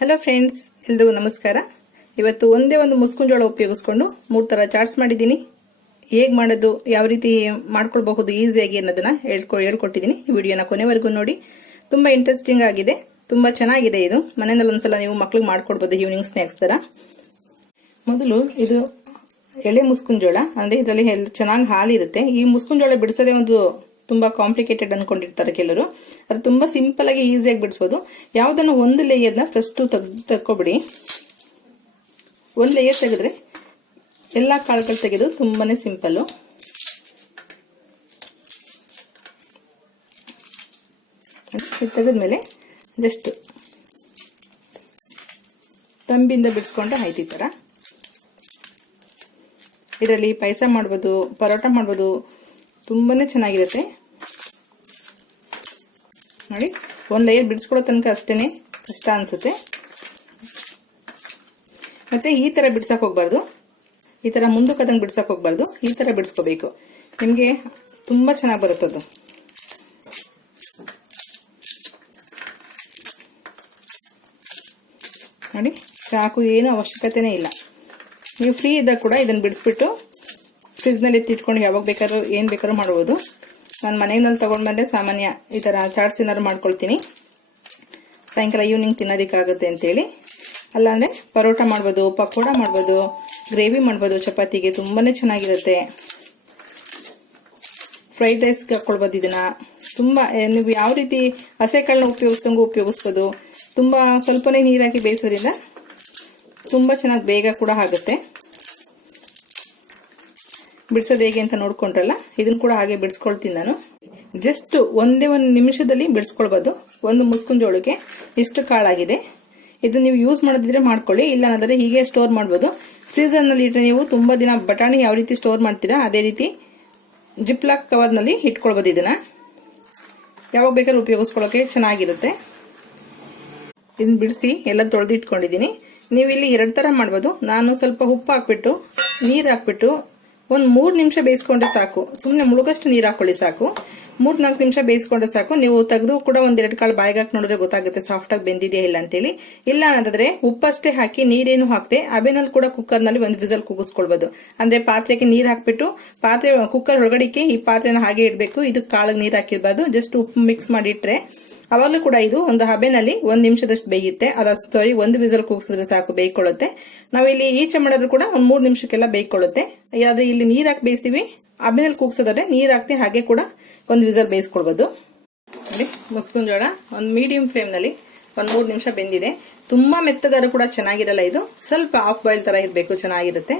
Hello friends, ಎಲ್ರಿಗೂ ನಮಸ್ಕಾರ. ಇವತ್ತು ಒಂದೇ ಒಂದು ಮುಸ್ಕಿನ ಜೋಳ ಉಪಯೋಗಿಸ್ಕೊಂಡು 3 ತರ ಚಾಟ್ಸ್ ಮಾಡಿದ್ದೀನಿ. ಹೇಗೆ ಮಾಡೋದು, ಯಾವ ರೀತಿ ಮಾಡ್ಕೊಳ್ಬಹುದು ಈಸಿಯಾಗಿ ಅನ್ನೋದನ್ನ ಹೇಳ್ಕೊಟ್ಟಿದ್ದೀನಿ. ಈ ವಿಡಿಯೋನ ಕೊನೆವರೆಗೂ ನೋಡಿ. ತುಂಬಾ ಇಂಟ್ರೆಸ್ಟಿಂಗ್ ಆಗಿದೆ, ತುಂಬಾ ಚೆನ್ನಾಗಿದೆ. ಇದು ಮನೆಯಲ್ಲಿ ಒಂದ್ಸಲ ನೀವು ಮಕ್ಳಿಗೆ ಮಾಡ್ಕೊಡ್ಬೋದು ಈವ್ನಿಂಗ್ ಸ್ನ್ಯಾಕ್ಸ್ ತರ. ಮೊದಲು ಇದು ಎಳೆ ಮುಸ್ಕಿನ ಜೋಳ, ಅಂದ್ರೆ ಇದರಲ್ಲಿ ಚೆನ್ನಾಗಿ ಹಾಲಿರುತ್ತೆ. ಈ ಮುಸ್ಕಿನ ಜೋಳ ಬಿಡಿಸೋದೇ ಒಂದು ತುಂಬಾ ಕಾಂಪ್ಲಿಕೇಟೆಡ್ ಅನ್ಕೊಂಡಿರ್ತಾರೆ ಕೆಲವರು. ಅದು ತುಂಬಾ ಸಿಂಪಲ್ ಆಗಿ ಈಸಿಯಾಗಿ ಬಿಡಿಸಬಹುದು. ಯಾವ್ದನ್ನು ಒಂದು ಲೇಯರ್ನ ಫಸ್ಟ್ ತಕ್ಕೊಬಿಡಿ. ಒಂದು ಲೇಯರ್ ತೆಗೆದ್ರೆ ಎಲ್ಲಾ ಕಾಳುಗಳು ತೆಗೆದು ತುಂಬಾನೇ ಸಿಂಪಲ್. ತೆಗೆದ್ಮೇಲೆ ಜಸ್ಟ್ ತಂಬಿಂದ ಬಿಡಿಸ್ಕೊಂಡ್ರೆ ಆಯ್ತು. ಈ ತರ ಇದರಲ್ಲಿ ಪಾಯಸ ಮಾಡ್ಬೋದು, ಪರೋಟ ಮಾಡ್ಬೋದು, ತುಂಬಾನೇ ಚೆನ್ನಾಗಿರುತ್ತೆ ನೋಡಿ. ಒಂದು ಲೇಯರ್ ಬಿಡಿಸ್ಕೊಳ್ಳೋ ತನಕ ಅಷ್ಟೇನೆ ಕಷ್ಟ ಅನ್ಸುತ್ತೆ. ಮತ್ತೆ ಈ ತರ ಬಿಡ್ಸಕ್ ಹೋಗ್ಬಾರ್ದು, ಈ ತರ ಮುಂದಕ್ಕದಂಗೆ ಬಿಡ್ಸಕ್ ಹೋಗ್ಬಾರ್ದು. ಈ ತರ ಬಿಡಿಸ್ಕೋಬೇಕು, ನಿಮ್ಗೆ ತುಂಬಾ ಚೆನ್ನಾಗಿ ಬರುತ್ತದು. ನೋಡಿ, ಚಾಕು ಏನು ಅವಶ್ಯಕತೆನೇ ಇಲ್ಲ. ನೀವು ಫ್ರೀ ಇದ್ದಾಗ ಕೂಡ ಇದನ್ನ ಬಿಡಿಸ್ಬಿಟ್ಟು ಫ್ರಿಜ್ ನಲ್ಲಿ ಎತ್ತಿಟ್ಕೊಂಡು ಯಾವಾಗ ಬೇಕಾದ್ರೂ ಏನ್ ಬೇಕಾದ್ರೂ ಮಾಡಬಹುದು. ನಾನು ಮನೆಯಲ್ಲಿ ತಗೊಂಡ್ಬಂದ್ರೆ ಸಾಮಾನ್ಯ ಈ ತರ ಚಾಟ್ಸ್ ಏನಾದ್ರು ಮಾಡ್ಕೊಳ್ತೀನಿ, ಸಾಯಂಕಾಲ ಈವ್ನಿಂಗ್ ತಿನ್ನೋದಕ್ಕಾಗುತ್ತೆ ಅಂತೇಳಿ. ಅಲ್ಲಾಂದ್ರೆ ಪರೋಟ ಮಾಡ್ಬೋದು, ಪಕೋಡ ಮಾಡ್ಬೋದು, ಗ್ರೇವಿ ಮಾಡ್ಬೋದು, ಚಪಾತಿಗೆ ತುಂಬಾನೇ ಚೆನ್ನಾಗಿರುತ್ತೆ. ಫ್ರೈಡ್ ರೈಸ್ಗೆ ಹಾಕೊಳ್ಬೋದು ಇದನ್ನ. ತುಂಬಾ ನೀವು ಯಾವ ರೀತಿ ಹಸೆಕಾಳನ್ನ ಉಪಯೋಗಿಸ್ಬೋದು. ತುಂಬಾ ಸ್ವಲ್ಪನೇ ನೀರಾಕಿ ಬೇಯಿಸೋದ್ರಿಂದ ತುಂಬಾ ಚೆನ್ನಾಗಿ ಬೇಗ ಕೂಡ ಆಗುತ್ತೆ. ಬಿಡಿಸೋದು ಹೇಗೆ ಅಂತ ನೋಡ್ಕೊಂಡ್ರಲ್ಲ, ಇದನ್ನ ಕೂಡ ಹಾಗೆ ಬಿಡಿಸ್ಕೊಳ್ತೀನಿ ನಾನು. ಜಸ್ಟ್ ಒಂದೇ ಒಂದು ನಿಮಿಷದಲ್ಲಿ ಬಿಡಿಸ್ಕೊಳ್ಬಹುದು. ಒಂದು ಮುಸ್ಕಿನ ಜೋಳಕ್ಕೆ ಇಷ್ಟು ಕಾಳಾಗಿದೆ. ಇದು ನೀವು ಯೂಸ್ ಮಾಡೋದಿದ್ರೆ ಮಾಡ್ಕೊಳ್ಳಿ, ಇಲ್ಲ ಅಂದ್ರೆ ಹೀಗೆ ಸ್ಟೋರ್ ಮಾಡ್ಬೋದು. ಫ್ರೀಜರ್ ನಲ್ಲಿ ಇಟ್ಟರೆ ನೀವು ತುಂಬಾ ದಿನ ಬಟಾಣಿ ಯಾವ ರೀತಿ ಸ್ಟೋರ್ ಮಾಡ್ತೀರಾ ಅದೇ ರೀತಿ ಜಿಪ್ಲಾಕ್ ಕವರ್ ನಲ್ಲಿ ಇಟ್ಕೊಳ್ಬಹುದು. ಇದನ್ನ ಯಾವಾಗ ಬೇಕಾದ್ರೂ ಉಪಯೋಗಿಸ್ಕೊಳ್ಳೋಕೆ ಚೆನ್ನಾಗಿರುತ್ತೆ. ಇದನ್ನ ಬಿಡಿಸಿ ಎಲ್ಲ ತೊಳೆದು ಇಟ್ಕೊಂಡಿದ್ದೀನಿ. ನೀವು ಇಲ್ಲಿ 2 ತರ ಮಾಡ್ಬೋದು. ನಾನು ಸ್ವಲ್ಪ ಉಪ್ಪು ಹಾಕ್ಬಿಟ್ಟು ನೀರ್ ಹಾಕ್ಬಿಟ್ಟು ಒಂದು 3 ನಿಮಿಷ ಬೇಯಿಸ್ಕೊಂಡ್ರೆ ಸಾಕು. ಸುಮ್ನೆ ಮುಳುಗಷ್ಟು ನೀರ್ ಹಾಕೊಳ್ಳಿ ಸಾಕು. 3-4 ನಿಮಿಷ ಬೇಯಿಸ್ಕೊಂಡ್ರೆ ಸಾಕು. ನೀವು ತೆಗೆದು ಕೂಡ 1-2 ಕಾಳು ಬಾಯಿಗೆ ಹಾಕಿ ನೋಡಿದ್ರೆ ಗೊತ್ತಾಗುತ್ತೆ ಸಾಫ್ಟ್ ಆಗಿ ಬೆಂದಿದೆಯಾ ಇಲ್ಲ ಅಂತೇಳಿ. ಇಲ್ಲ ಅನ್ನೋದಾದ್ರೆ ಉಪ್ಪಷ್ಟೇ ಹಾಕಿ ನೀರೇನು ಹಾಕ್ತೆ ಅಬೇನಲ್ಲಿ ಕೂಡ ಕುಕ್ಕರ್ ನಲ್ಲಿ 1 ವಿಸಲ್ ಕೂಗಿಸ್ಕೊಳ್ಬಹುದು. ಅಂದ್ರೆ ಪಾತ್ರೆಗೆ ನೀರ್ ಹಾಕ್ಬಿಟ್ಟು ಪಾತ್ರೆ ಕುಕ್ಕರ್ ಒಳಗಡಿಕೆ ಈ ಪಾತ್ರೆನ ಹಾಗೆ ಇಡಬೇಕು. ಇದು ಕಾಳಿಗೆ ನೀರ್ ಹಾಕಿರ್ಬಾರ್ದು. ಜಸ್ಟ್ ಉಪ್ಪು ಮಿಕ್ಸ್ ಮಾಡಿ ಇಟ್ರೆ ಅವಾಗಲೂ ಕೂಡ ಇದು ಒಂದು ಹಬೆನಲ್ಲಿ 1 ನಿಮಿಷದಷ್ಟು ಬೇಯುತ್ತೆ. ಅಲ್ಲ ಸಾರಿ, 1 ವಿಸಲ್ ಕೂಗಿಸಿದ್ರೆ ಸಾಕು, ಬೇಯ್ಕೊಳ್ಳುತ್ತೆ. ನಾವು ಇಲ್ಲಿ ಈಚೆ ಮಾಡಿದ್ರು ಕೂಡ 3 ನಿಮಿಷಕ್ಕೆಲ್ಲ ಬೇಯ್ಕೊಳ್ಳುತ್ತೆ. ಯಾವ್ದು ಇಲ್ಲಿ ನೀರ್ ಹಾಕಿ ಬೇಯಿಸ್ತೀವಿ, ಹಬೆನಲ್ಲಿ ಕೂಗ್ಸೋದಾದ್ರೆ ನೀರ್ ಹಾಕ್ತಿ ಹಾಗೆ ಕೂಡ 1 ವಿಸಲ್ ಬೇಯಿಸ್ಕೊಳ್ಬಹುದು. ಮುಸ್ಕಿನ ಜೋಳ ಒಂದು ಮೀಡಿಯಂ ಫ್ಲೇಮ್ ನಲ್ಲಿ 3 ನಿಮಿಷ ಬೆಂದಿದೆ. ತುಂಬಾ ಮೆತ್ತಗಾರು ಕೂಡ ಚೆನ್ನಾಗಿರಲ್ಲ. ಇದು ಸ್ವಲ್ಪ ಹಾಫ್ ಬಾಯ್ಲ್ ತರ ಇರಬೇಕು, ಚೆನ್ನಾಗಿರುತ್ತೆ.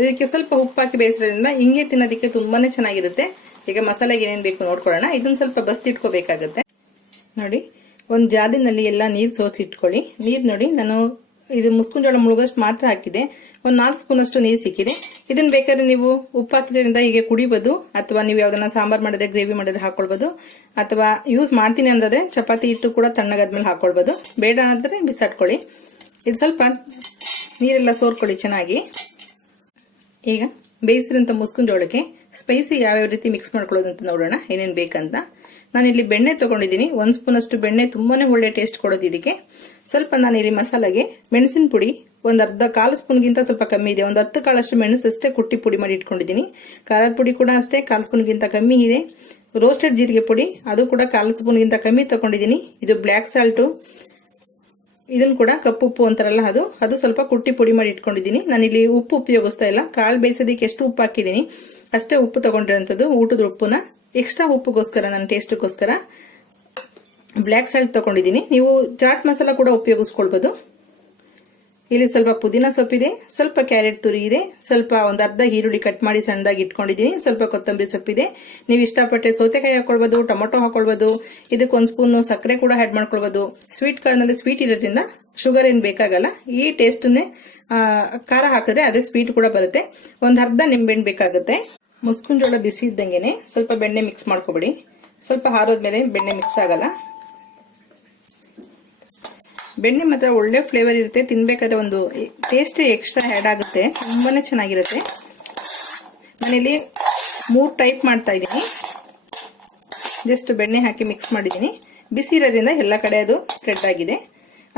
ಇದಕ್ಕೆ ಸ್ವಲ್ಪ ಉಪ್ಪು ಹಾಕಿ ಬೇಯಿಸೋದ್ರಿಂದ ಹಿಂಗೆ ತಿನ್ನೋದಕ್ಕೆ ತುಂಬಾನೇ ಚೆನ್ನಾಗಿರುತ್ತೆ. ಈಗ ಮಸಾಲೆಗೆ ಏನೇನ್ ಬೇಕು ನೋಡ್ಕೊಳ್ಳೋಣ. ಇದನ್ನ ಸ್ವಲ್ಪ ಬಸ್ತಿಟ್ಕೋಬೇಕಾಗುತ್ತೆ. ನೋಡಿ, ಒಂದು ಜಾಲಿನಲ್ಲಿ ಎಲ್ಲ ನೀರ್ ಸೋಸಿ ಇಟ್ಕೊಳ್ಳಿ. ನೀರ್ ನೋಡಿ, ನಾನು ಇದು ಮುಸ್ಕಿನ ಜೋಳ ಮುಳುಗಷ್ಟು ಮಾತ್ರ ಹಾಕಿದೆ. ಒಂದು 4 ಸ್ಪೂನ್ ಅಷ್ಟು ನೀರು ಸಿಕ್ಕಿದೆ. ಇದನ್ನ ಬೇಕಾದ್ರೆ ನೀವು ಉಪ್ಪು ಹಾಕಿದ್ರಿಂದ ಹೀಗೆ ಕುಡಿಬಹುದು, ಅಥವಾ ನೀವು ಯಾವ್ದನ್ನ ಸಾಂಬಾರ್ ಮಾಡಿದ್ರೆ ಗ್ರೇವಿ ಮಾಡಿದ್ರೆ ಹಾಕೊಳ್ಬಹುದು, ಅಥವಾ ಯೂಸ್ ಮಾಡ್ತೀನಿ ಅಂದ್ರೆ ಚಪಾತಿ ಹಿಟ್ಟು ಕೂಡ ತಣ್ಣಗಾದ್ಮೇಲೆ ಹಾಕೊಳ್ಬಹುದು. ಬೇಡ ಅಂದ್ರೆ ಬಿಸಾಟ್ಕೊಳ್ಳಿ. ಇದು ಸ್ವಲ್ಪ ನೀರೆಲ್ಲ ಸೋರ್ಕೊಳ್ಳಿ ಚೆನ್ನಾಗಿ. ಈಗ ಬೇಯಿಸಿರೋಂಥ ಮುಸ್ಕಿನ ಜೋಳಕ್ಕೆ ಸ್ಪೈಸಿ ಯಾವ್ಯಾವ ರೀತಿ ಮಿಕ್ಸ್ ಮಾಡ್ಕೊಳ್ಳೋದು ಅಂತ ನೋಡೋಣ, ಏನೇನ್ ಬೇಕಂತ. ನಾನಿಲ್ಲಿ ಬೆಣ್ಣೆ ತಗೊಂಡಿದ್ದೀನಿ. 1 ಸ್ಪೂನ್ ಅಷ್ಟು ಬೆಣ್ಣೆ ತುಂಬಾನೇ ಒಳ್ಳೆ ಟೇಸ್ಟ್ ಕೊಡೋದು ಇದಕ್ಕೆ. ಸ್ವಲ್ಪ ನಾನಿಲ್ಲಿ ಮಸಾಲೆಗೆ ಮೆಣಸಿನ ಪುಡಿ ಒಂದು ಕಾಲು ಸ್ಪೂನ್ಗಿಂತ ಸ್ವಲ್ಪ ಕಮ್ಮಿ ಇದೆ. ಒಂದು 10 ಕಾಳಷ್ಟು ಮೆಣಸು ಅಷ್ಟೇ ಕುಟ್ಟಿ ಪುಡಿ ಮಾಡಿ ಇಟ್ಕೊಂಡಿದ್ದೀನಿ. ಖಾರದ ಪುಡಿ ಕೂಡ ಅಷ್ಟೇ 1/4 ಸ್ಪೂನ್ಗಿಂತ ಕಮ್ಮಿ ಇದೆ. ರೋಸ್ಟೆಡ್ ಜೀರಿಗೆ ಪುಡಿ ಅದು ಕೂಡ 1/4 ಸ್ಪೂನ್ಗಿಂತ ಕಮ್ಮಿ ತಗೊಂಡಿದ್ದೀನಿ. ಇದು ಬ್ಲ್ಯಾಕ್ ಸಾಲ್ಟು, ಇದನ್ನು ಕೂಡ ಕಪ್ಪು ಉಪ್ಪು ಅಂತಾರಲ್ಲ ಅದು ಸ್ವಲ್ಪ ಕುಟ್ಟಿ ಪುಡಿ ಮಾಡಿ ಇಟ್ಕೊಂಡಿದ್ದೀನಿ. ನಾನಿಲ್ಲಿ ಉಪ್ಪು ಉಪಯೋಗಿಸ್ತಾ ಇಲ್ಲ. ಕಾಳು ಬೇಯಿಸೋದಕ್ಕೆ ಎಷ್ಟು ಉಪ್ಪು ಹಾಕಿದ್ದೀನಿ ಅಷ್ಟೇ ಉಪ್ಪು ತಗೊಂಡಿರೋಂಥದ್ದು. ಊಟದ ಉಪ್ಪುನ ಎಕ್ಸ್ಟ್ರಾ ಉಪ್ಪುಗೋಸ್ಕರ, ನನ್ನ ಟೇಸ್ಟ್ಗೋಸ್ಕರ ಬ್ಲ್ಯಾಕ್ ಸಾಲ್ಟ್ ತಗೊಂಡಿದ್ದೀನಿ. ನೀವು ಚಾಟ್ ಮಸಾಲ ಕೂಡ ಉಪಯೋಗಿಸ್ಕೊಳ್ಬಹುದು. ಇಲ್ಲಿ ಸ್ವಲ್ಪ ಪುದೀನ ಸೊಪ್ಪಿದೆ, ಸ್ವಲ್ಪ ಕ್ಯಾರೆಟ್ ತುರಿ ಇದೆ, ಸ್ವಲ್ಪ ಒಂದು ಅರ್ಧ ಈರುಳ್ಳಿ ಕಟ್ ಮಾಡಿ ಸಣ್ಣದಾಗಿ ಇಟ್ಕೊಂಡಿದ್ದೀನಿ, ಸ್ವಲ್ಪ ಕೊತ್ತಂಬರಿ ಸೊಪ್ಪಿದೆ. ನೀವು ಇಷ್ಟಪಟ್ಟರೆ ಸೌತೆಕಾಯಿ ಹಾಕೊಳ್ಬಹುದು, ಟೊಮೊಟೊ ಹಾಕೊಳ್ಬಹುದು. ಇದಕ್ಕೆ 1 ಸ್ಪೂನ್ ಸಕ್ಕರೆ ಕೂಡ ಆಡ್ ಮಾಡ್ಕೊಳ್ಬಹುದು. ಸ್ವೀಟ್ ಕಾರ್ನಲ್ಲಿ ಸ್ವೀಟ್ ಇರೋದ್ರಿಂದ ಶುಗರ್ ಏನ್ ಬೇಕಾಗಲ್ಲ. ಈ ಟೇಸ್ಟ್ನೇ ಖಾರ ಹಾಕಿದ್ರೆ ಅದೇ ಸ್ವೀಟ್ ಕೂಡ ಬರುತ್ತೆ. ಒಂದು ಅರ್ಧ ನಿಂಬೆಹಣ್ಣು ಬೇಕಾಗುತ್ತೆ. ಮುಸ್ಕಿನ ಜೋಳ ಬಿಸಿ ಇದ್ದಂಗೆನೆ ಸ್ವಲ್ಪ ಬೆಣ್ಣೆ ಮಿಕ್ಸ್ ಮಾಡ್ಕೊಬಿಡಿ. ಸ್ವಲ್ಪ ಹಾರೋದ್ಮೇಲೆ ಬೆಣ್ಣೆ ಮಿಕ್ಸ್ ಆಗಲ್ಲ. ಬೆಣ್ಣೆ ಮಾತ್ರ ಒಳ್ಳೆ ಫ್ಲೇವರ್ ಇರುತ್ತೆ. ತಿನ್ಬೇಕಾದ್ರೆ ಒಂದು ಟೇಸ್ಟ್ ಎಕ್ಸ್ಟ್ರಾ ಆಡ್ ಆಗುತ್ತೆ, ತುಂಬಾನೇ ಚೆನ್ನಾಗಿರುತ್ತೆ. ನಾನಿಲ್ಲಿ 3 ಟೈಪ್ ಮಾಡ್ತಾ ಇದ್ದೀನಿ. ಜಸ್ಟ್ ಬೆಣ್ಣೆ ಹಾಕಿ ಮಿಕ್ಸ್ ಮಾಡಿದ್ದೀನಿ. ಬಿಸಿ ಇರೋದ್ರಿಂದ ಎಲ್ಲ ಕಡೆ ಅದು ಸ್ಪ್ರೆಡ್ ಆಗಿದೆ.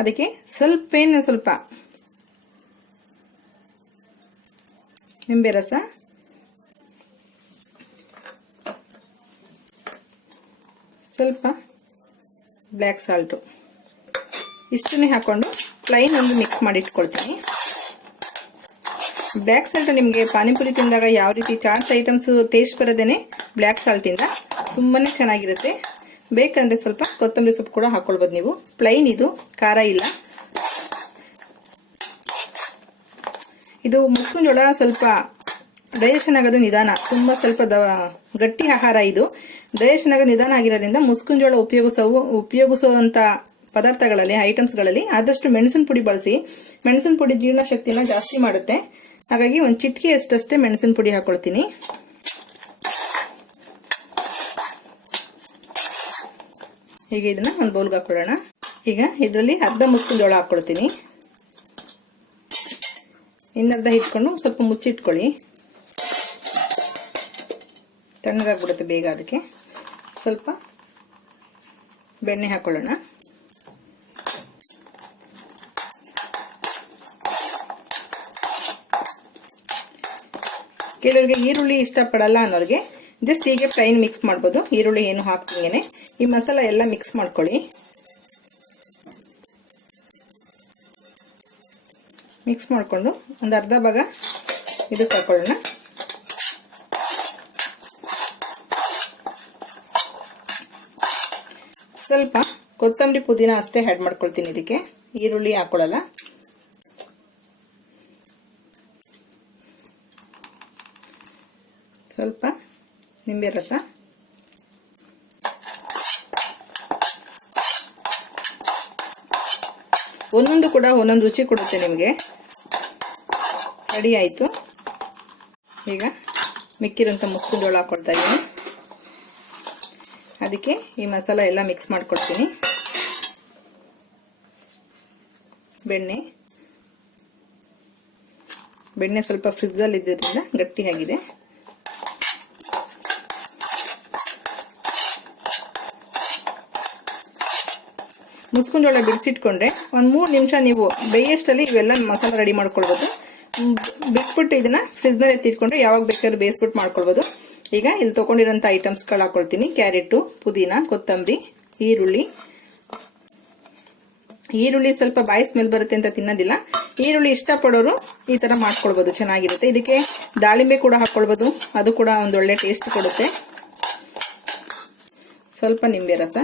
ಅದಕ್ಕೆ ಸ್ವಲ್ಪ ನಿಂಬೆ ರಸ, ಸ್ವಲ್ಪ ಬ್ಲ್ಯಾಕ್ ಸಾಲ್ಟು ಇಷ್ಟನ್ನೇ ಹಾಕೊಂಡು ಪ್ಲೈನ್ ಒಂದು ಮಿಕ್ಸ್ ಮಾಡಿ ಇಟ್ಕೊಳ್ತೀನಿ. ಬ್ಲ್ಯಾಕ್ ಸಾಲ್ಟ್ ನಿಮಗೆ ಪಾನಿಪುರಿ ತಿಂದಾಗ ಯಾವ ರೀತಿ ಚಾಟ್ಸ್ ಐಟಮ್ಸ್ ಟೇಸ್ಟ್ ಬರೋದೇನೆ ಬ್ಲ್ಯಾಕ್ ಸಾಲ್ಟಿಂದ ತುಂಬಾನೇ ಚೆನ್ನಾಗಿರುತ್ತೆ. ಬೇಕಂದ್ರೆ ಸ್ವಲ್ಪ ಕೊತ್ತಂಬರಿ ಸೊಪ್ಪು ಕೂಡ ಹಾಕೊಳ್ಬೋದು ನೀವು. ಪ್ಲೈನ್ ಇದು, ಖಾರ ಇಲ್ಲ. ಇದು ಮುಸ್ಕಿನ ಜೋಳ ಸ್ವಲ್ಪ ಡೈಜೆಷನ್ ಆಗೋದು ನಿಧಾನ, ತುಂಬಾ ಸ್ವಲ್ಪ ಗಟ್ಟಿ ಆಹಾರ. ಇದು ಡೈಜೆಷನ್ ಆಗೋದು ನಿಧಾನ ಆಗಿರೋದ್ರಿಂದ ಮುಸ್ಕಿನ ಜೋಳ ಉಪಯೋಗಿಸುವಂತ ಪದಾರ್ಥಗಳಲ್ಲಿ ಐಟಮ್ಸ್ಗಳಲ್ಲಿ ಆದಷ್ಟು ಮೆಣಸಿನ ಪುಡಿ ಬಳಸಿ. ಮೆಣಸಿನ ಪುಡಿ ಜೀರ್ಣಶಕ್ತಿನ ಜಾಸ್ತಿ ಮಾಡುತ್ತೆ. ಹಾಗಾಗಿ ಒಂದು ಚಿಟಿಕೆ ಅಷ್ಟೇ ಮೆಣಸಿನ ಪುಡಿ ಹಾಕೊಳ್ತೀನಿ. ಹೀಗೆ ಇದನ್ನ ಒಂದು ಬೌಲ್ಗೆ ಹಾಕೊಳ್ಳೋಣ. ಈಗ ಇದರಲ್ಲಿ ಅರ್ಧ ಮುಸ್ಕಿನ ಜೋಳ ಹಾಕೊಳ್ತೀನಿ. ಇನ್ನರ್ಧ ಇಟ್ಕೊಂಡು ಸ್ವಲ್ಪ ಮುಚ್ಚಿಟ್ಕೊಳ್ಳಿ, ತಣ್ಣಗಾಗ್ಬಿಡುತ್ತೆ ಬೇಗ. ಅದಕ್ಕೆ ಸ್ವಲ್ಪ ಬೆಣ್ಣೆ ಹಾಕೊಳ್ಳೋಣ. ಕೆಲವರಿಗೆ ಈರುಳ್ಳಿ ಇಷ್ಟಪಡಲ್ಲ ಅನ್ನೋರಿಗೆ ಜಸ್ಟ್ ಹೀಗೆ ಫ್ರೈನ್ ಮಿಕ್ಸ್ ಮಾಡ್ಬೋದು. ಈರುಳ್ಳಿ ಏನು ಹಾಕ್ತಿಂಗೇನೆ ಈ ಮಸಾಲ ಎಲ್ಲ ಮಿಕ್ಸ್ ಮಾಡ್ಕೊಳ್ಳಿ. ಮಿಕ್ಸ್ ಮಾಡಿಕೊಂಡು ಒಂದು ಅರ್ಧ ಭಾಗ ಇದಕ್ಕೆ ಹಾಕೊಳ್ಳೋಣ. ಸ್ವಲ್ಪ ಕೊತ್ತಂಬರಿ ಪುದೀನ ಅಷ್ಟೇ ಆ್ಯಡ್ ಮಾಡ್ಕೊಳ್ತೀನಿ. ಇದಕ್ಕೆ ಈರುಳ್ಳಿ ಹಾಕೊಳ್ಳಲ್ಲ. ಸ್ವಲ್ಪ ನಿಂಬೆ ರಸ, ಒಂದೊಂದು ಕೂಡ ಒಂದೊಂದು ರುಚಿ ಕೊಡುತ್ತೆ ನಿಮಗೆ. ರೆಡಿ ಆಯಿತು. ಈಗ ಮಿಕ್ಕಿರೋಂಥ ಮುಸ್ಕಿನ ಜೋಳ ಹಾಕೊಳ್ತಾ ಇದ್ದೀನಿ. ಅದಕ್ಕೆ ಈ ಮಸಾಲ ಎಲ್ಲ ಮಿಕ್ಸ್ ಮಾಡ್ಕೊಳ್ತೀನಿ. ಬೆಣ್ಣೆ ಸ್ವಲ್ಪ ಫ್ರಿಜ್ಜಲ್ಲಿ ಇದ್ದಿದ್ದರಿಂದ ಗಟ್ಟಿಯಾಗಿದೆ. ಮುಸ್ಕಿನ ಜೋಳ ಬಿಡಿಸಿಟ್ಕೊಂಡ್ರೆ ಒಂದು 3 ನಿಮಿಷ ನೀವು ಬೇಯಷ್ಟಲ್ಲಿ ಇವೆಲ್ಲ ಮಸಾಲ ರೆಡಿ ಮಾಡ್ಕೊಳ್ಬೋದು. ಬಿಟ್ಬಿಟ್ಟು ಇದನ್ನ ಫ್ರಿಜ್ನಲ್ಲಿ ಎತ್ತಿಟ್ಕೊಂಡ್ರೆ ಯಾವಾಗ ಬೇಕಾದ್ರೂ ಬೇಯಿಸ್ಬಿಟ್ಟು ಮಾಡ್ಕೊಳ್ಬೋದು. ಈಗ ಇಲ್ಲಿ ತಗೊಂಡಿರೋಂಥ ಐಟಮ್ಸ್ಗಳು ಹಾಕೊಳ್ತೀನಿ. ಕ್ಯಾರೆಟು, ಪುದೀನ, ಕೊತ್ತಂಬರಿ, ಈರುಳ್ಳಿ ಸ್ವಲ್ಪ ಬಾಯಿ ಸ್ಮೆಲ್ ಬರುತ್ತೆ ಅಂತ ತಿನ್ನೋದಿಲ್ಲ. ಈರುಳ್ಳಿ ಇಷ್ಟಪಡೋರು ಈ ತರ ಮಾಡ್ಕೊಳ್ಬೋದು, ಚೆನ್ನಾಗಿರುತ್ತೆ. ಇದಕ್ಕೆ ದಾಳಿಂಬೆ ಕೂಡ ಹಾಕೊಳ್ಬೋದು, ಅದು ಕೂಡ ಒಂದೊಳ್ಳೆ ಟೇಸ್ಟ್ ಕೊಡುತ್ತೆ. ಸ್ವಲ್ಪ ನಿಂಬೆ ರಸ,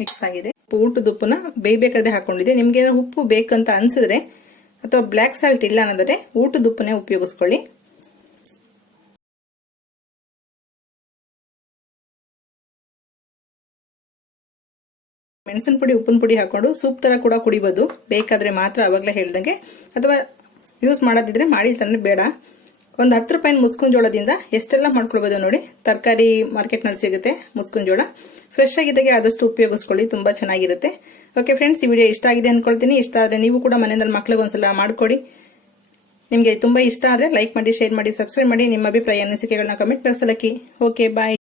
ಮಿಕ್ಸ್ ಆಗಿದೆ. ಊಟದ ಉಪ್ಪನ್ನ ಬೇಯಬೇಕಾದ್ರೆ ಹಾಕೊಂಡಿದೆ. ನಿಮ್ಗೆ ಉಪ್ಪು ಬೇಕಂತ ಅನ್ಸಿದ್ರೆ ಅಥವಾ ಬ್ಲ್ಯಾಕ್ ಸಾಲ್ಟ್ ಇಲ್ಲ ಅನ್ನೋದ್ರೆ ಊಟದ ಉಪ್ಪನ್ನೇ ಉಪಯೋಗಿಸ್ಕೊಳ್ಳಿ. ಮೆಣಸಿನ ಪುಡಿ, ಉಪ್ಪಿನ ಪುಡಿ ಹಾಕೊಂಡು ಸೂಪ್ ತರ ಕೂಡ ಕುಡಿಬಹುದು ಬೇಕಾದ್ರೆ ಮಾತ್ರ, ಅವಾಗಲೇ ಹೇಳ್ದಂಗೆ. ಅಥವಾ ಯೂಸ್ ಮಾಡೋದಿದ್ರೆ ಮಾಡಿ, ತಂದ್ರೆ ಬೇಡ. ಒಂದು 10 ರೂಪಾಯಿ ಮುಸ್ಕಿನ ಜೋಳದಿಂದ ಎಷ್ಟೆಲ್ಲ ಮಾಡ್ಕೊಳ್ಬೋದು ನೋಡಿ. ತರಕಾರಿ ಮಾರ್ಕೆಟ್ ನಲ್ಲಿ ಸಿಗುತ್ತೆ ಮುಸ್ಕಿನ ಜೋಳ. ಫ್ರೆಶ್ ಆಗಿದ್ದಾಗೆ ಆದಷ್ಟು ಉಪಯೋಗಿಸ್ಕೊಳ್ಳಿ, ತುಂಬಾ ಚೆನ್ನಾಗಿರುತ್ತೆ. ಓಕೆ ಫ್ರೆಂಡ್ಸ್, ಈ ವಿಡಿಯೋ ಇಷ್ಟ ಆಗಿದೆ ಅನ್ಕೊಳ್ತೀನಿ. ಇಷ್ಟ ಆದ್ರೆ ನೀವು ಕೂಡ ಮನೆಯಲ್ಲಿ ಮಕ್ಕಳಿಗೆ ಒಂದ್ಸಲ ಮಾಡ್ಕೊಡಿ. ನಿಮಗೆ ತುಂಬಾ ಇಷ್ಟ ಆದ್ರೆ ಲೈಕ್ ಮಾಡಿ, ಶೇರ್ ಮಾಡಿ, ಸಬ್ಸ್ಕ್ರೈಬ್ ಮಾಡಿ. ನಿಮ್ಮ ಅಭಿಪ್ರಾಯ, ಅನಿಸಿಕೆಗಳನ್ನ ಕಮೆಂಟ್ ಬಾಕ್ಸ್ ಅಲ್ಲಿ ಹಾಕಿ. ಓಕೆ, ಬಾಯ್.